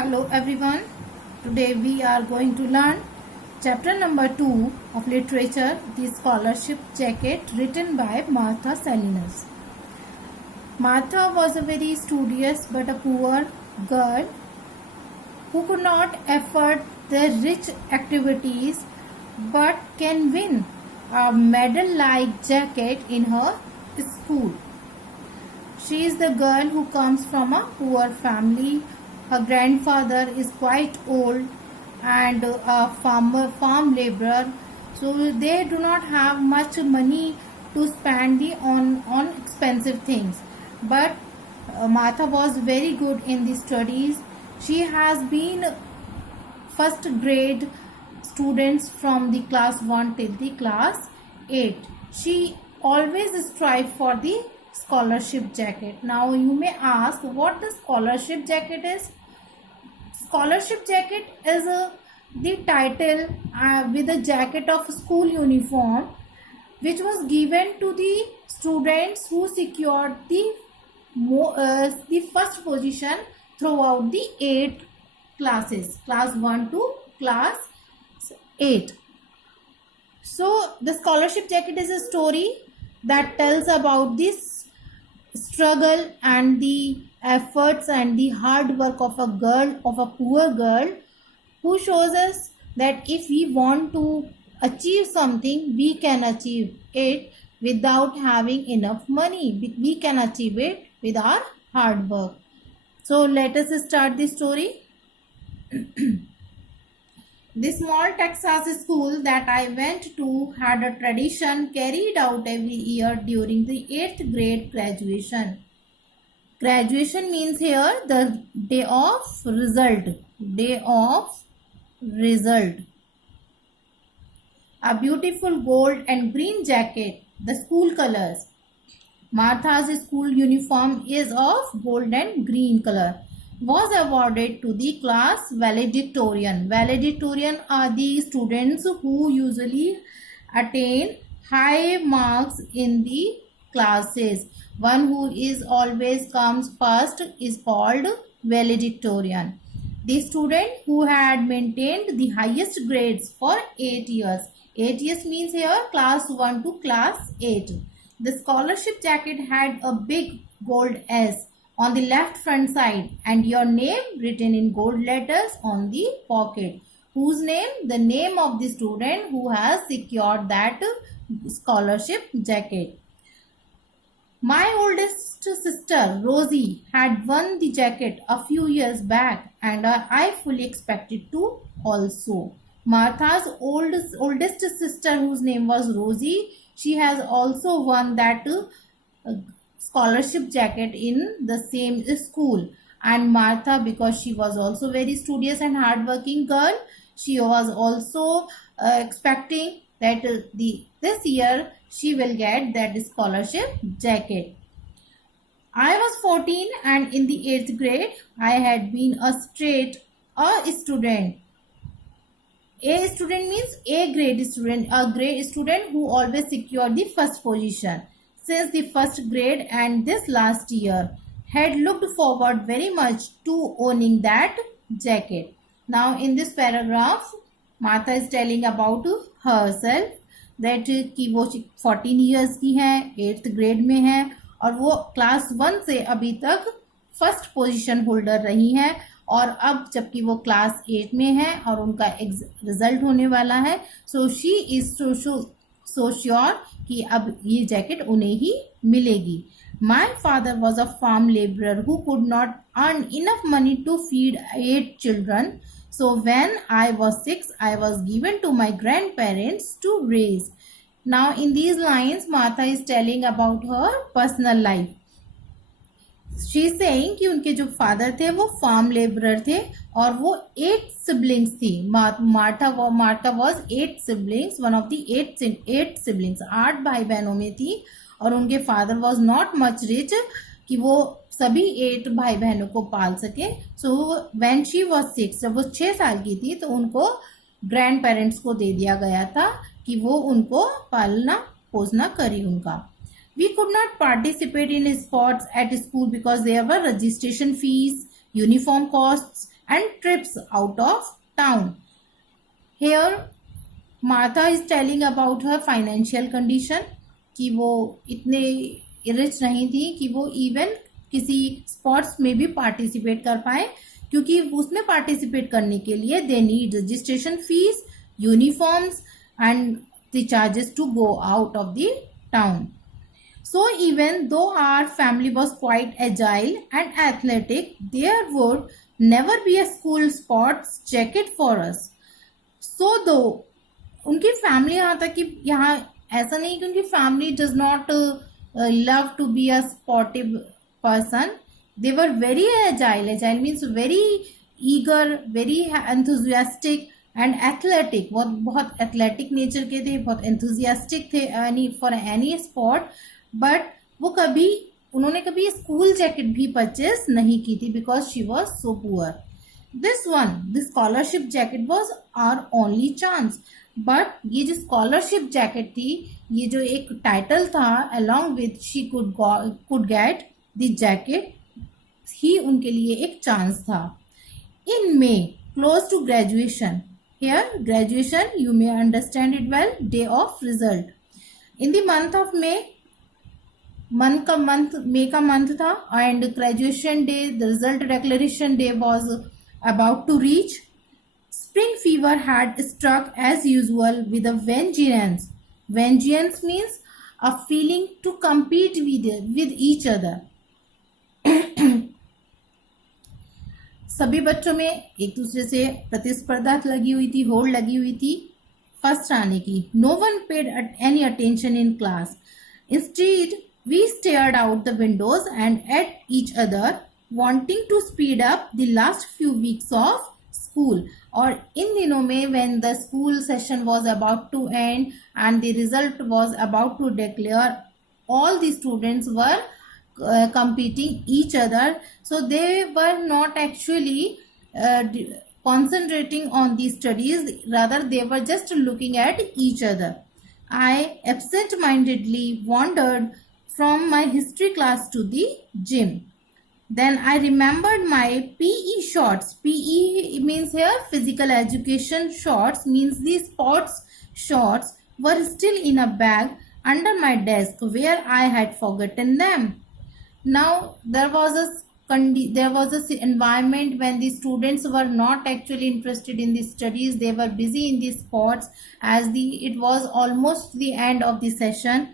Hello everyone. Today we are going to learn chapter number 2 of literature, The Scholarship Jacket, written by Martha Salinas. Martha was a very studious but a poor girl who could not afford the rich activities but can win a medal-like jacket in her school. She is the girl who comes from a poor family. Her grandfather is quite old and a farm laborer, so they do not have much money to spend on expensive things. But Martha was very good in the studies. She has been first grade students from the class 1 till the class 8. She always strive for the scholarship jacket. Now you may ask what the scholarship jacket is. Scholarship jacket is the title with a jacket of school uniform which was given to the students who secured the first position throughout the 8 classes, class 1 to class 8. So the scholarship jacket is a story that tells about this struggle and the efforts and the hard work of a girl, of a poor girl, who shows us that if we want to achieve something, we can achieve it without having enough money. We can achieve it with our hard work. So let us start the story. The small Texas school that I went to had a tradition carried out every year during the 8th grade graduation. Graduation means here the day of result. Day of result. A beautiful gold and green jacket, the school colors. Martha's school uniform is of gold and green color, was awarded to the class valedictorian. Valedictorian are the students who usually attain high marks in the classes. One who is always comes first is called valedictorian. The student who had maintained the highest grades for 8 years. 8 years means here class 1 to class 8. The scholarship jacket had a big gold S on the left front side and your name written in gold letters on the pocket. Whose name? The name of the student who has secured that scholarship jacket. My oldest sister Rosie had won the jacket a few years back and I fully expected to also. Martha's oldest sister, whose name was Rosie, she has also won that scholarship jacket in the same school. And Martha, because she was also very studious and hardworking girl, she was also expecting that this year she will get that scholarship jacket. I was 14 and in the 8th grade I had been a student. A student means a grade student, a grade student who always secured the first position. Since the first grade and this last year had looked forward very much to owning that jacket. Now in this paragraph, Martha is telling about herself that कि वो 14 years की है, 8th grade में है और वो class 1 से अभी तक first position holder रही है और अब जबकि वो क्लास 8 में है और उनका रिजल्ट होने वाला है, so she is so sure कि अब ये जैकेट उन्हें ही मिलेगी. My father was a farm labourer who could not earn enough money to feed 8 children, so when I was 6 I was given to my grandparents to raise. Now in these lines Martha is telling about her personal life. She is saying कि उनके जो father थे वो farm labourer थे और वो 8 siblings थी. Martha was 8 siblings, one of the 8 siblings, 8 भाई बहनों में थी और उनके father was not much rich कि वो सभी 8 भाई बहनों को पाल सके. सो व्हेन शी वॉज 6, जब वो 6 साल की थी तो उनको ग्रैंड पेरेंट्स को दे दिया गया था कि वो उनको पालना पोसना करे उनका. We could not participate in sports at school because there were registration fees, uniform costs and trips out of town. Here Martha is telling about her financial condition कि वो इतने रिच नहीं थी कि वो इवन किसी स्पोर्ट्स में भी पार्टिसिपेट कर पाए, क्योंकि उसमें पार्टिसिपेट करने के लिए they need registration fees, uniforms and the charges to go out of the town. So even though our family was quite agile and athletic, there would never be a school sports jacket for us. So though उनकी family यहाँ तक कि यहाँ ऐसा नहीं कि उनकी family does not love to be a sportive person. They were very agile. Agile means very eager, very enthusiastic and athletic. बहुत एथलेटिक नेचर के थे, बहुत एंथुजियास्टिक थे any for any sport. But उन्होंने कभी स्कूल जैकेट भी purchase नहीं की थी because she was so poor. This scholarship jacket was our only chance. But ये जो स्कॉलरशिप जैकेट थी, ये जो एक टाइटल था along with she could get the jacket, ही उनके लिए एक चांस था. In May close to graduation. Here graduation you may understand it well, day of result. In the month of May का मंथ था and graduation day, the result declaration day was about to reach. Spring fever had struck as usual with a vengeance. Vengeance means a feeling to compete with each other. सभी बच्चों में एक दूसरे से प्रतिस्पर्धा लगी हुई थी, होड़ लगी हुई थी फर्स्ट आने की. No one paid any attention in class. Instead, we stared out the windows and at each other, wanting to speed up the last few weeks of school. और इन दिनों में when the school session was about to end and the result was about to declare, all the students were competing each other, so they were not actually concentrating on the studies, rather they were just looking at each other. I absent-mindedly wandered from my history class to the gym. Then I remembered my PE shorts. PE means here physical education shorts, means the sports shorts were still in a bag under my desk where I had forgotten them. Now there was a environment when the students were not actually interested in the studies. They were busy in the sports as it was almost the end of the session.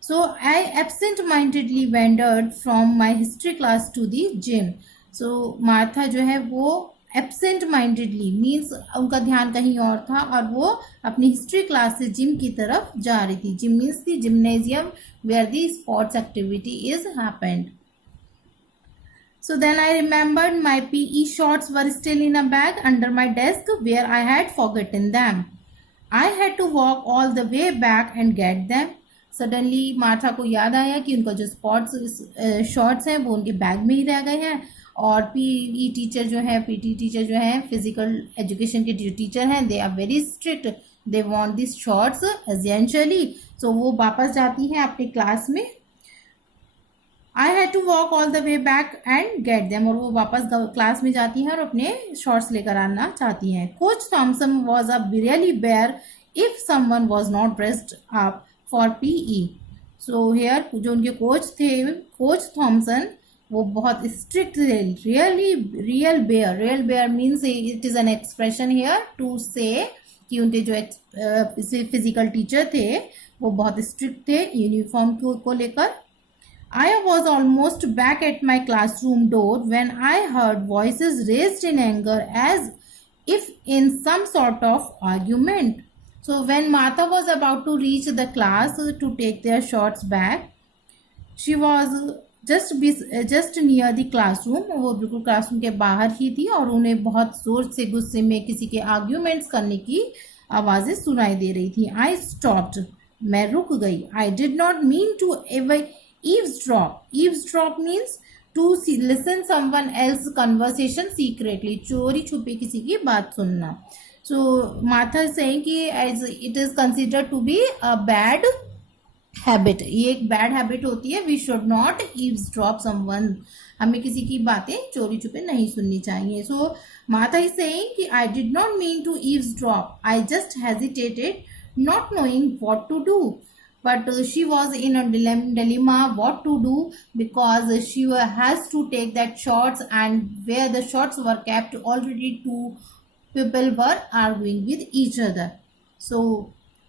So I absent-mindedly wandered from my history class to the gym. So Martha जो है वो absent-mindedly means उनका ध्यान कहीं और था और वो अपनी हिस्ट्री क्लास से जिम की तरफ जा रही थी. Gym means the gymnasium where the sports activity is happened. So then I remembered my PE shorts were still in a bag under my desk where I had forgotten them. I had to walk all the way back and get them. Suddenly Martha को याद आया कि उनका जो sports shorts हैं वो उनके bag में ही रह गए हैं. और पीटी टीचर जो है फिजिकल एजुकेशन के जो टीचर हैं, they are very strict. They want this shorts essentially. So वो वापस जाती हैं अपनी क्लास में. I had to walk all the way back and get them. और वो वापस क्लास में जाती हैं और अपने शॉर्ट्स लेकर आना चाहती हैं. Coach Thomson was a really bear if someone was not dressed up for PE. So here जो उनके कोच थे, कोच थॉमसन, वो बहुत स्ट्रिक्ट थे. Real bear means it is an expression here to say कि उनके जो फिजिकल टीचर थे वो बहुत स्ट्रिक्ट थे यूनिफॉर्म को लेकर. I was almost back at my classroom door when I heard voices raised in anger as if in some sort of argument. So when Martha was about to reach the class to take their shorts back, she was just near the classroom. वो बिल्कुल classroom के बाहर ही थी और उन्हें बहुत जोर से गुस्से में किसी के आर्ग्यूमेंट्स करने की आवाज़ें सुनाई दे रही थी. I stopped. मैं रुक गई. I did not mean to ever eavesdrop. Eavesdrop means to listen someone else's conversation secretly. चोरी छुपे किसी की बात सुनना. So Martha is saying कि as it is considered to be a bad habit, ये एक बैड हैबिट होती है. We should not eavesdrop someone. हमें किसी की बातें चोरी छुपे नहीं सुननी चाहिए. सो माता इज सेइंग कि I did not mean to eavesdrop, I just hesitated, not knowing what to do. But she was in a dilemma what to do, because she has to take that shots, and where the shots were kept, already two people were arguing with each other. So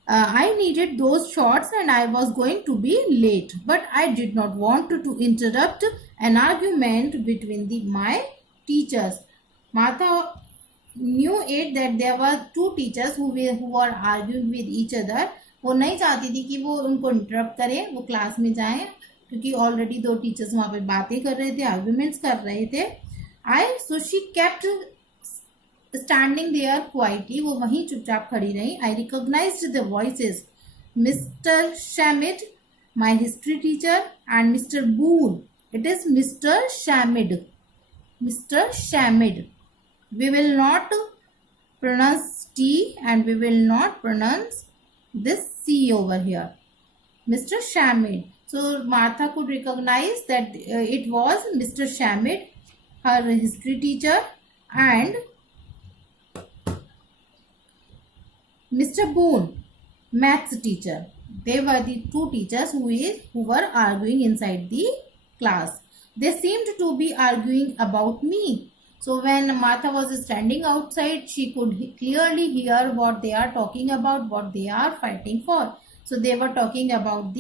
I needed those shots and I was going to be late, but I did not want to interrupt an argument between my teachers. Martha knew it that there were two teachers who were arguing with each other. वो नहीं चाहती थी कि वो उनको interrupt करें, वो class में जाएं, क्योंकि ऑलरेडी दो टीचर्स वहां पे बातें कर रहे थे, आर्ग्यूमेंट्स कर रहे थे. So she kept standing there quietly, वो वहीं चुपचाप खड़ी रही. I recognised the voices, mister Schmidt, my history teacher, and mister Boone. It is mister Schmidt, mister Schmidt. We will not pronounce T and we will not pronounce this C over here. Mr. Shamid. So Martha could recognize that it was Mr. Shamid, her history teacher, and Mr. Boone, maths teacher. They were the two teachers who were arguing inside the class. They seemed to be arguing about me. So when Martha was standing outside, she could clearly hear what they are talking about, what they are fighting for. So they were talking about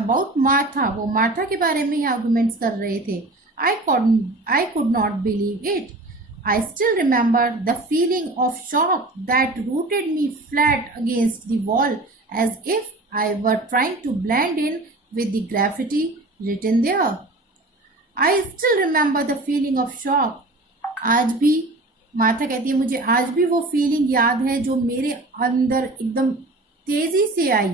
about Martha. वो Martha के बारे में ही arguments कर रहे थे. I could not believe it. I still remember the feeling of shock that rooted me flat against the wall, as if I were trying to blend in with the graffiti written there. I still remember the feeling of shock. आज भी माता कहती है मुझे आज भी वो feeling याद है जो मेरे अंदर एकदम तेजी से आई.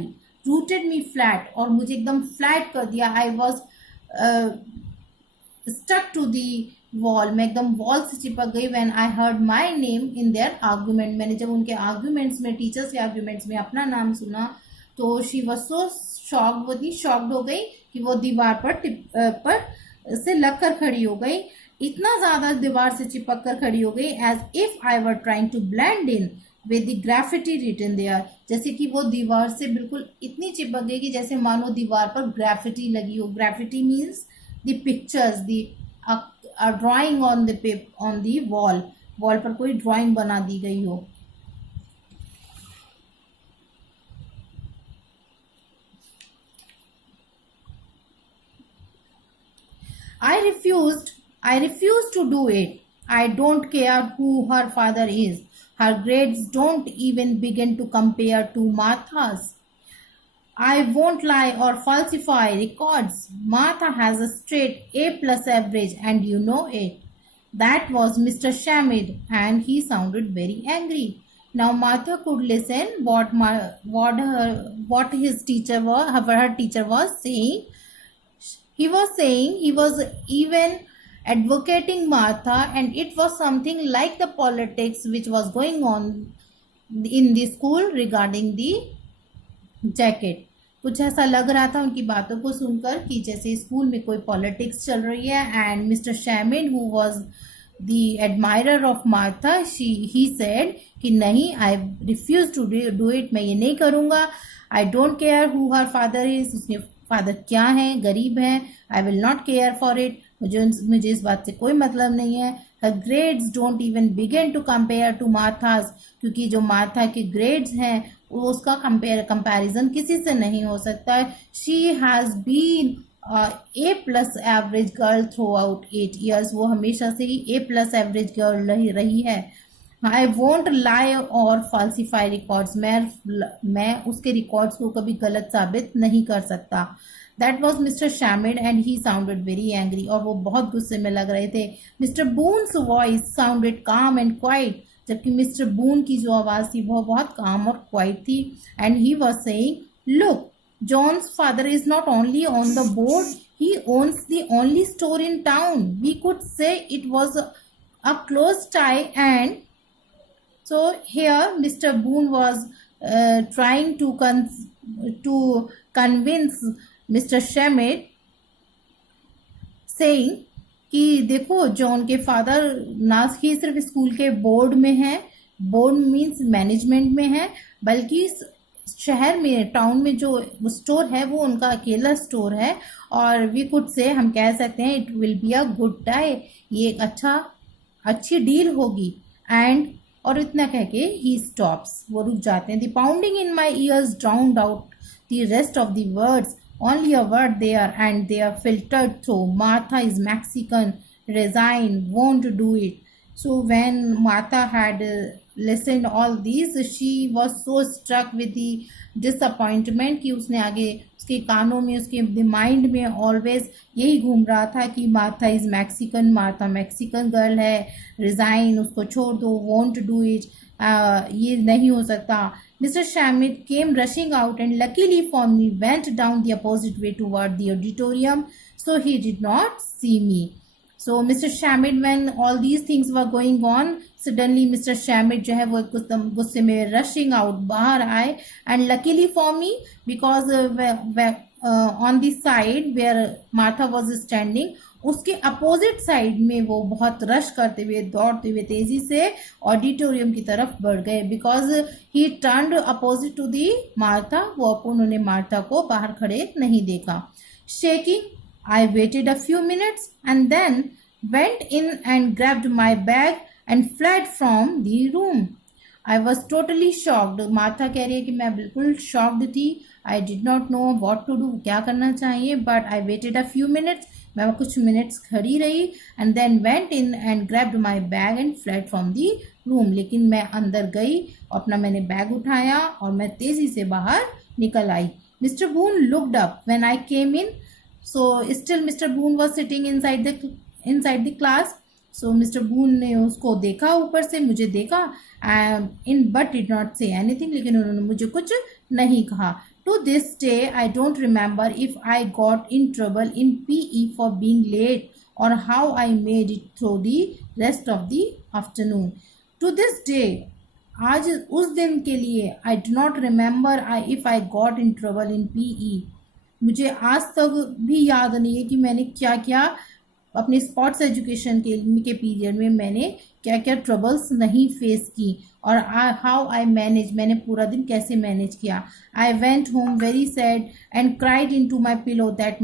रूटेड मी फ्लैट, और मुझे एकदम फ्लैट कर दिया. I was stuck to the wall, मैं एकदम वॉल से चिपक गई. When I heard my name in their argument, मैंने जब उनके आर्ग्यूमेंट्स में, टीचर्स के आर्ग्यूमेंट्स में अपना नाम सुना, तो शी वॉज सो शॉक्ड, वो इतनी शॉक्ड हो गई कि वो दीवार पर से लग कर खड़ी हो गई. इतना ज्यादा दीवार से चिपक कर खड़ी हो गई, as if I were trying to blend in with the graffiti written there. जैसे कि वो दीवार से बिल्कुल इतनी चिपक गई कि जैसे मानो दीवार पर ग्राफिटी लगी हो. Graffiti means the pictures, the drawing on the wall, wall पर कोई ड्राइंग बना दी गई हो. I refused to do it. I don't care who her father is. Her grades don't even begin to compare to Martha's. I won't lie or falsify records. Martha has a straight A plus average, and you know it. That was Mr. Shamid, and he sounded very angry. Now Martha could listen what his teacher was, her teacher was saying. He was even advocating Martha, and it was something like the politics which was going on in the school regarding the jacket. कुछ ऐसा लग रहा था उनकी बातों को सुनकर कि जैसे स्कूल में कोई पॉलिटिक्स चल रही है. And mister Schmidt, who was the admirer of Martha, he said कि नहीं, I refuse to do it, मैं ये नहीं करूँगा. I don't care who her father is, उसके फादर क्या हैं, गरीब हैं. I will not care for it, मुझे इस बात से कोई मतलब नहीं है. Her grades don't even begin to compare to Martha's, क्योंकि जो मार्था के ग्रेड्स हैं वो उसका कंपैरिजन किसी से नहीं हो सकता है. She has been A plus average girl throughout 8 years. वो हमेशा से ही ए प्लस एवरेज गर्ल रही है. आई वोंट लाई और फाल्सीफाई रिकॉर्ड्स, मैं उसके रिकॉर्ड्स को कभी गलत साबित नहीं कर सकता. That was mister Schmidt and he sounded very angry, और वो बहुत गुस्से में लग रहे थे. Mister Boone's voice sounded calm and quiet, जबकि मिस्टर बून की जो आवाज थी वो बहुत काम और क्वाइट थी. And he was saying, look, John's father is not only on the board, he owns the only store in town. We could say it was a close tie. And so here Mr. Boone was trying to convince Mr. Schmidt, saying कि देखो John के father ना ही सिर्फ school के board में है, board means management में है, बल्कि शहर में, टाउन में जो स्टोर है वो उनका अकेला स्टोर है, और वी कुड से, हम कह सकते हैं, it will be a good tie, ये एक अच्छी डील होगी। एंड और इतना कह के ही स्टॉप्स, वो रुक जाते हैं। The pounding in my years drowned out the rest of the words, only a word there, and they are filtered through. Martha is Mexican, resigned, won't do it. So when Martha had listened all these, she was so struck with the disappointment कि उसने आगे उसके कानों में, उसके mind में always यही घूम रहा था कि Martha is Mexican, Martha Mexican girl है, रिजाइन, उसको छोड़ दो, वॉन्ट डू इट, ये नहीं हो सकता। Mr. Shamit came rushing out and luckily for me went down the opposite way toward the auditorium, so he did not see me. So Mr. Shamit, when all these things were going on, suddenly Mr. Shamit जो है वो गुस्से में rushing out बाहर आए, and luckily for me because on the side where Martha was standing, उसके opposite side में वो बहुत रश करते हुए, दौड़ते हुए तेजी से ऑडिटोरियम की तरफ बढ़ गए, because he turned opposite to the Martha, वो उन्होंने मार्था को बाहर खड़े नहीं देखा। Shaking, I waited a few minutes and then went in and grabbed my bag and fled from the room. I was totally shocked. Martha कह रही है कि मैं बिल्कुल शॉक्ड थी। I did not know what to do, क्या करना चाहिए, but I waited a few minutes, मैं कुछ मिनट्स खड़ी रही, and then went in and grabbed my bag and fled from the room. लेकिन मैं अंदर गई, अपना मैंने बैग उठाया और मैं तेजी से बाहर निकल आई। Mister Boone looked up when I came in, so still mister Boone was sitting inside the class. So mister Boone ने उसको देखा, ऊपर से मुझे देखा, in but did not say anything, लेकिन उन्होंने मुझे कुछ नहीं कहा। To this day, I don't remember if I got in trouble in PE for being late or how I made it through the rest of the afternoon. To this day, आज उस दिन के लिए I do not remember if I got in trouble in PE. मुझे आज तक भी याद नहीं है कि मैंने क्या क्या अपने स्पोर्ट्स एजुकेशन के पीरियड में मैंने क्या क्या ट्रबल्स नहीं फेस की, और हाउ आई मैनेज, मैंने पूरा दिन कैसे मैनेज किया। I went home very sad and cried into my pillow that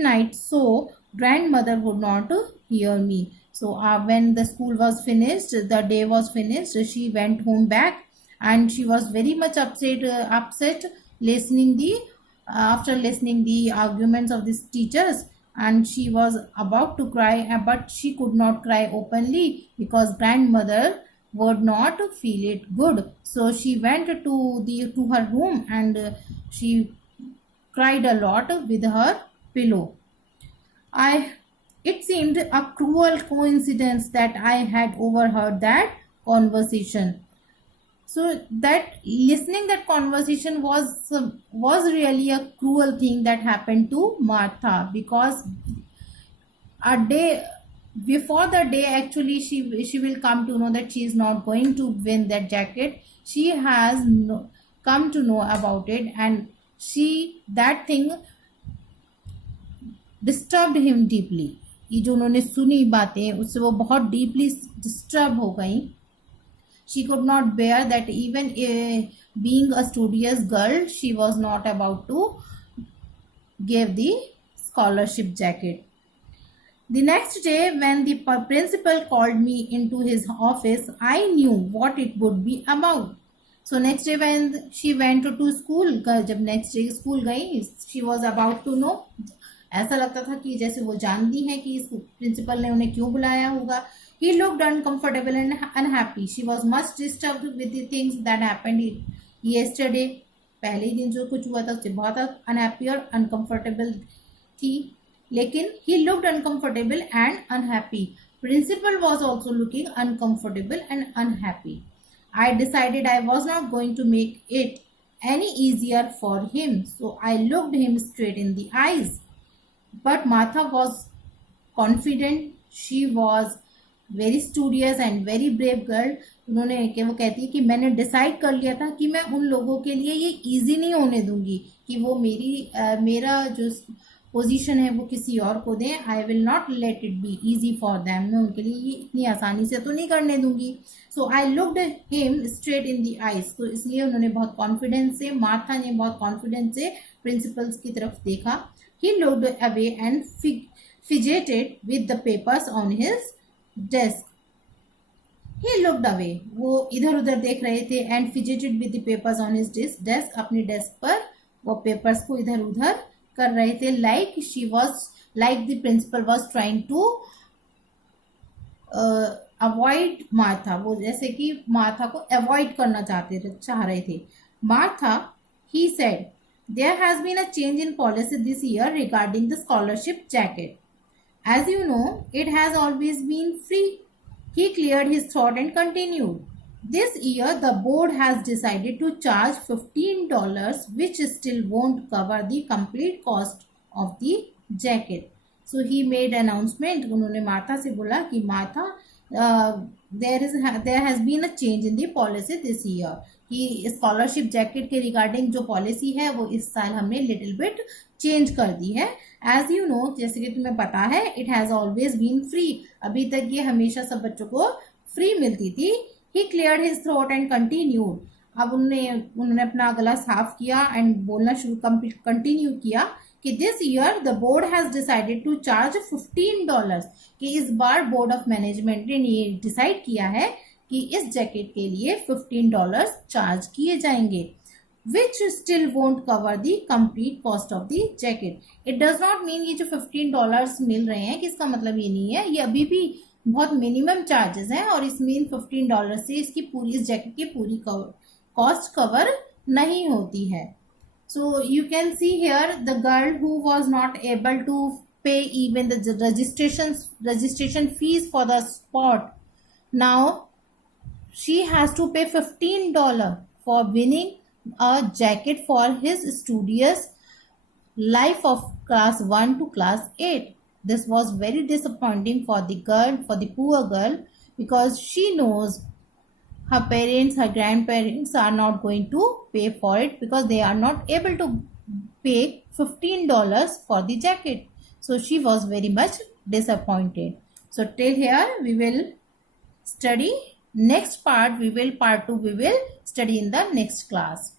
night so grandmother would not hear me. So when the school was finished, the day was finished, she went home back and she was very much upset after listening the arguments of these teachers, and she was about to cry, but she could not cry openly because grandmother would not feel it good. So she went to her room and she cried a lot with her pillow. It seemed a cruel coincidence that I had overheard that conversation. So that listening that conversation was really a cruel thing that happened to Martha, because a day before the day actually she will come to know that she is not going to win that jacket. She has come to know about it, and that thing disturbed him deeply. ये जो उन्होंने सुनी बातें, उससे वो बहुत deeply disturb हो गई। She could not bear that even being a studious girl, she was not about to give the scholarship jacket. The next day, when the principal called me into his office, I knew what it would be about. So next day when she went to school, जब next day school गई, she was about to know. ऐसा लगता था कि जैसे वो जानती है कि इस प्रिंसिपल ने उन्हें क्यों बुलाया होगा। He looked uncomfortable and unhappy. She was much disturbed with the things that happened yesterday. पहले दिन जो कुछ हुआ था उससे बहुत अनहैप्पी और अनकंफर्टेबल थी। लेकिन he looked uncomfortable and unhappy. Principal was also looking uncomfortable and unhappy. I decided I was not going to make it any easier for him, so I looked him straight in the eyes. But Martha was confident. She was very studious and very brave girl, उन्होंने कि वो कहती है कि मैंने decide कर लिया था कि मैं उन लोगों के लिए ये इजी नहीं होने दूंगी कि वो मेरा जो पोजीशन है वो किसी और को दें. आई will not let it be easy for them, मैं उनके लिए ये इतनी आसानी से तो नहीं करने दूंगी. So I looked him straight in the eyes, तो इसलिए उन्होंने बहुत कॉन्फिडेंस से, मार्था ने बहुत कॉन्फिडेंस से प्रिंसिपल्स की तरफ देखा. He looked away and fidgeted with the papers on his desk. He looked away. वो इधर उधर देख रहे थे. And fidgeted with the papers on his desk. अपनी डेस्क पर वो पेपर्स को इधर उधर कर रहे थे. Like the principal was trying to avoid Martha. वो जैसे कि मार्था को अवॉइड करना चाह रहे थे. Martha, he said, there has been a change in policy this year regarding the scholarship jacket. As you know, it has always been free. He cleared his throat and continued. This year, the board has decided to charge $15, which still won't cover the complete cost of the jacket. So he made announcement. उन्होंने Martha से बोला कि Martha, there has been a change in the policy this year. कि scholarship jacket के regarding जो policy है वो इस साल हमने लिटिल बिट चेंज कर दी है. एज यू नो, जैसे कि तुम्हें पता है, it has always been free. अभी तक ये हमेशा सब बच्चों को फ्री मिलती थी. ही cleared his throat and continued. अब उन्होंने अपना गला साफ किया एंड बोलना कंटिन्यू किया कि this year the board has decided to charge $15, कि इस बार बोर्ड ऑफ मैनेजमेंट ने ये डिसाइड किया है कि इस जैकेट के लिए $15 चार्ज किए जाएंगे. which still won't cover the complete cost of the jacket. It does not mean ये जो $15 मिल रहे हैं कि इसका मतलब ये नहीं है, ये अभी भी बहुत मिनिमम चार्जेस हैं और इसमें $15 से इस जैकेट की पूरी कॉस्ट कवर नहीं होती है. So you can see here the girl who was not able to pay even the registration fees for the sport. Now she has to pay $15 for winning a jacket for his studious life of class 1 to class 8. This was very disappointing for the poor girl, because she knows her parents, her grandparents are not going to pay for it because they are not able to pay $15 for the jacket. So she was very much disappointed. So till here we will study. Next part, part 2 we will study in the next class.